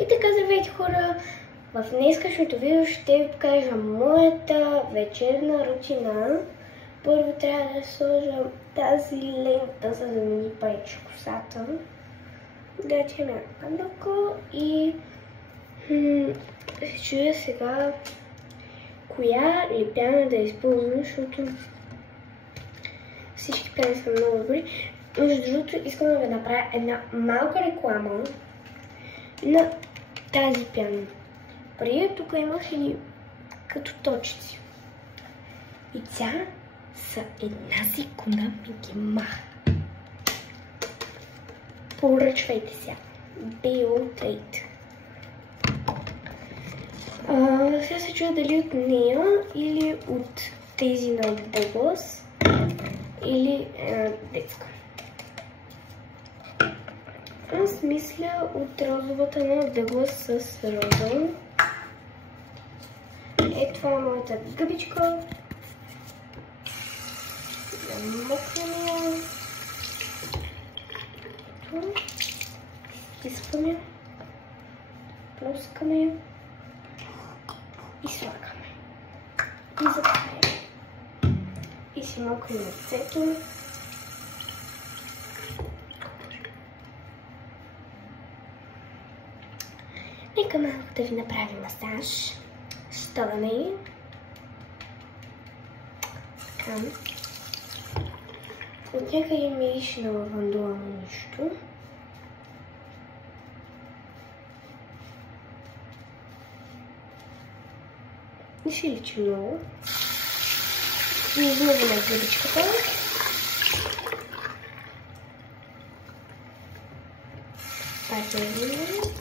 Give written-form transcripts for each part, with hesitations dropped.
И така, здравейте хора! В днескашното видео ще ви покажа моята вечерна рутина. Първо трябва да сложа тази лента, за да не ми пречи косата. Да че ме падалко и ще чуя сега коя лепяна да използвам, защото всички пени са много добри. Между другото, искам да ви направя една малка реклама на тази пяна. Преди тук имах и като точици. И тя са една секунда ми ги маха. Поръчвайте сега. Bio-Trade. Сега се чуя дали от нея или от тези на Douglas или детска. Аз мисля от розовата на Douglas с роза. Това е моята гъбичка. Замокваме я. Стискаме я. Плоскаме я. И слагаме. И затваряме. И си мокваме лицето. Нека малко да ви направим масаж. Стане. Така. От някъде мирише на лавандула, но нищо. Не си личи много. И измъваме гъбичката. Пак я измъваме.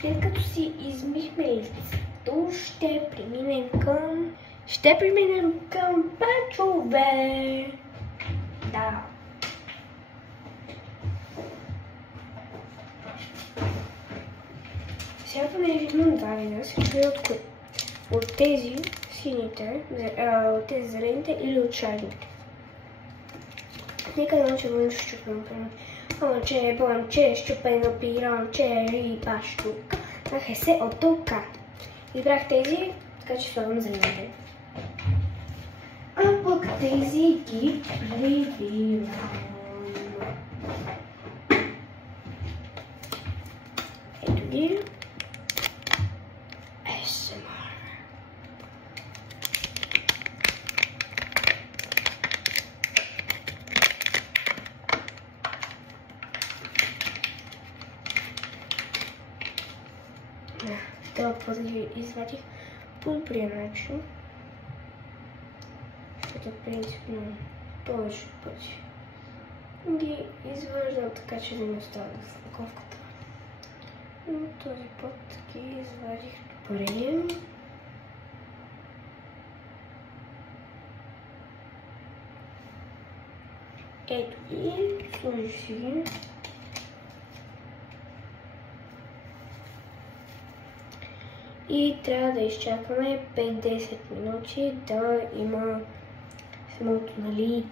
След като си измихме лицето, ще преминем към пачове. Да. Сега понеже имам два вида, се чуя от тези сините, от тези зелените или от черните. Нека да научим нещо щупено, например. Момче, бомче, щупено пиронче и паштук. Нахе се от тук. Избрах тези, така че слагам зелените. А пък тези ги прибирам. Ето ги. Това път ги извадих по добрия начин, защото принципно повече пъти ги изваждам така, че да не оставя в упаковката. Но този път ги извадих добре. Ето ги, сложих си ги. И трябва да изчакаме 5-10 минути да има самото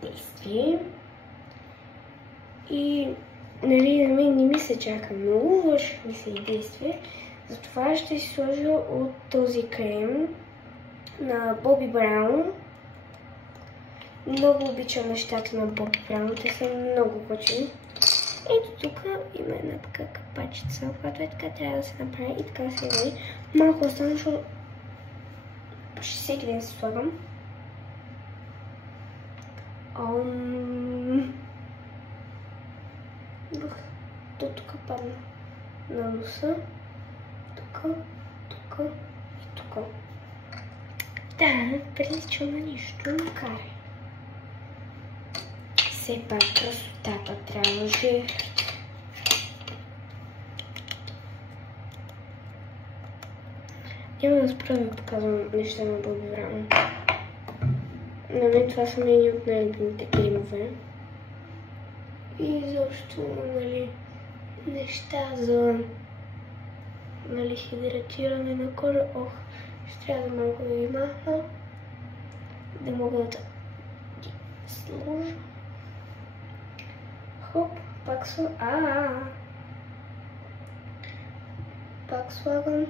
действие. И на мен не ми се чака много, върших ми се и действие. Затова ще си сложа от този крем на Боби Браун. Много обичам нещата на Боби Браун, те са много готини. Ето тук има една така капачица, която е така трябва да се направи и така се вади. Малко остана, защото почти всеки ден се слагам. До тук падна на носа. Тук и тук. Да, прилича на нищо, макар. Все пак красотата трябваше. Няма да спра да показвам неща на Боби Браун. На мен това са едни от най-любимите кремове. И изобщо, нали, неща за нали, хидратиране на кожа. Ох, ще трябва да малко да ги махна, да мога да ги сложа. Хоп, пак слагам. Пак слагам.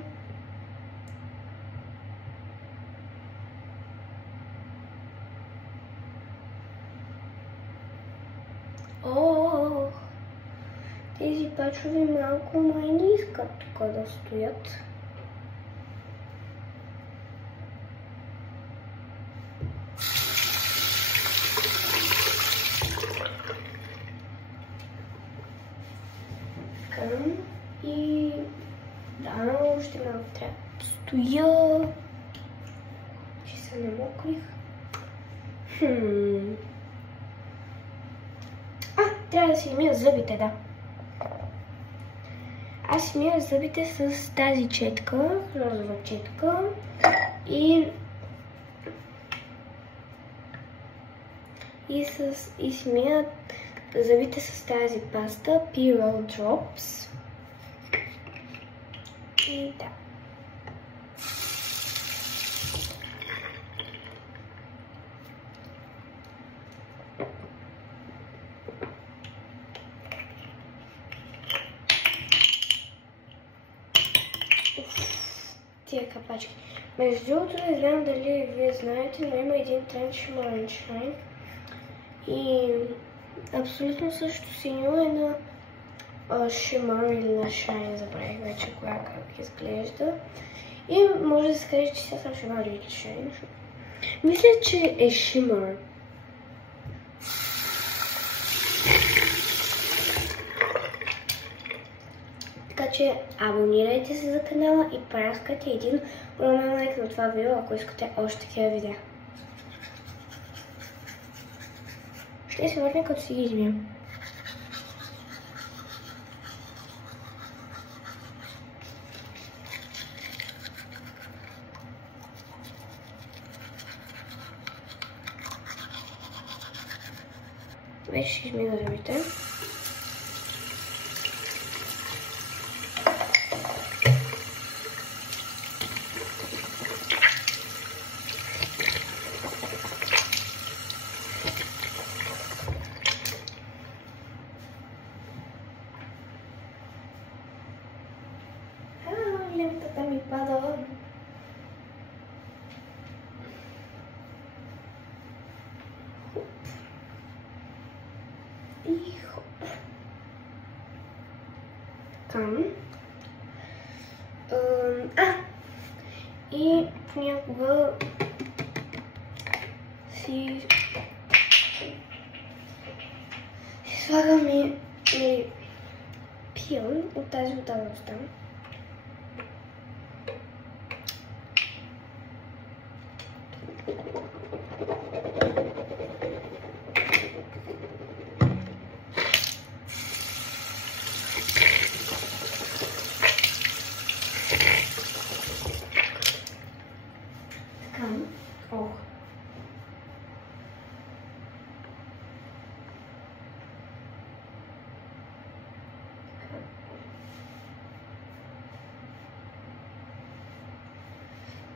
О, тези пачове малко май не искат тук да стоят. И да, още малко трябва да стоя, че се намокрих. Трябва да си мия зъбите, да. Аз си мия зъбите с тази четка, розова четка и си мия зъбите с тази паста P-Roll Drops. И да. Тия капачки. Между другото, не знам дали вие знаете, но има един тренд Shimmer and Shine. И абсолютно също синьо е на Shimmer или на Shine, забравих вече коя как изглежда. И може да се каже, че сега съм Shimmer или Shine. Мисля, че е Shimmer. Така че абонирайте се за канала и праскате един огромен лайк на това видео, ако искате още такива видеа. Ще се върна като си ги измия. Вече ще измия зъбите. Лентата ми пада. И хоп. Там. И понякога си слагам и пил от тази вода да остана. Ох.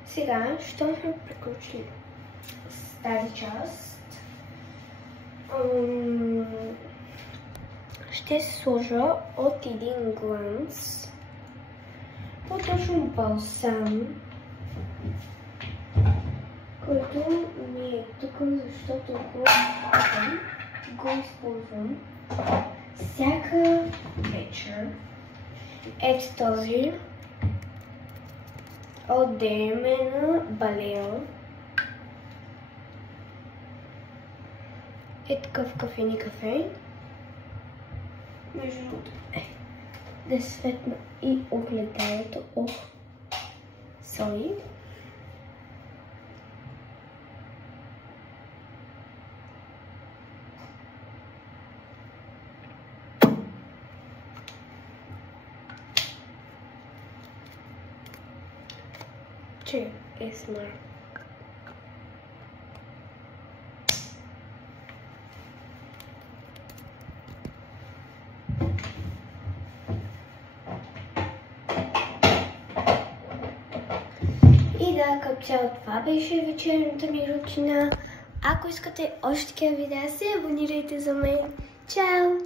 Сега, щом сме приключили с тази част, ще се сложа от един гланс, по-точно балсам, който ми е тук, защото го използвам всяка вечер. Ето този от Dermena Baleo. Е такъв кафени кафе. Между другото да светна и огледалото. Ох, сори. Че е смарт. да, като цяло това беше вечерната ми рутина. Ако искате още такива видеа, се абонирайте за мен. Чао!